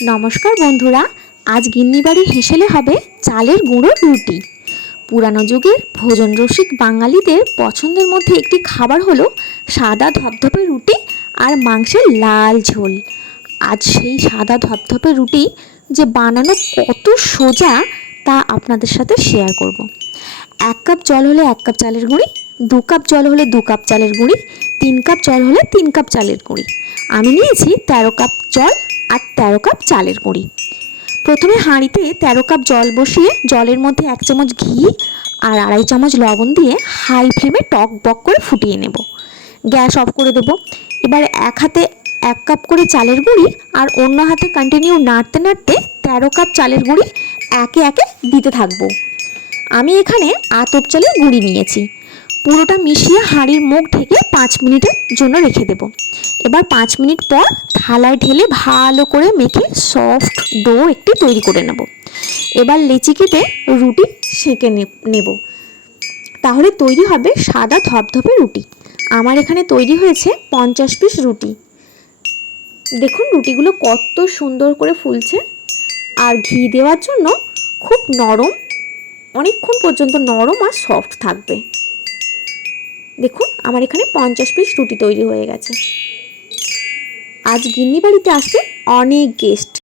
নমস্কার বন্ধুরা, আজ গিন্নি বাড়ির হেসেলে হবে চালের গুঁড়োর রুটি। পুরানো যুগের ভোজন রসিক বাঙালিদের পছন্দের মধ্যে একটি খাবার হলো সাদা ধপধপে রুটি আর মাংসের লাল ঝোল। আজ সেই সাদা ধপধপে রুটি যে বানানো কত সোজা তা আপনাদের সাথে শেয়ার করব। 1 কাপ জল হলে 1 কাপ চালের গুঁড়ি, 2 কাপ জল হলে 2 কাপ চালের গুঁড়ি, 3 কাপ জল হলে 3 কাপ চালের গুঁড়ি। আমি নিয়েছি 13 কাপ জল আর 13 কাপ চালের গুঁড়ি। প্রথমে হাঁড়িতে 13 কাপ জল বসিয়ে জলের মধ্যে 1 চামচ ঘি আর 2.5 চামচ লবণ দিয়ে হাই ফ্লেমে টক বক করে ফুটিয়ে নেব। গ্যাস অফ করে দেব। এবার এক হাতে 1 কাপ করে চালের গুঁড়ি আর অন্য হাতে কন্টিনিউ নাড়তে নাড়তে 13 কাপ চালের গুঁড়ি একে একে দিতে থাকবো। আমি এখানে আতপ চালের গুঁড়ি নিয়েছি। পুরোটা মিশিয়ে হাঁড়ির মুখ ঢেকে 5 মিনিটের জন্য রেখে দেব। এবার 5 মিনিট পর থালায় ঢেলে ভালো করে মেখে সফট ডো একটি তৈরি করে নেব। এবার লেচি কেটে রুটি সেঁকে নেব। তাহলে তৈরি হবে সাদা ধপধপে রুটি। আমার এখানে তৈরি হয়েছে 50 পিস রুটি। দেখুন রুটিগুলো কত সুন্দর করে ফুলছে, আর ঘি দেওয়ার জন্য খুব নরম, অনেকক্ষণ পর্যন্ত নরম আর সফট থাকবে। দেখুন আমার এখানে 50 পিস রুটি তৈরি হয়ে গেছে। আজ গিন্নি বাড়িতে আসবে অনেক গেস্ট।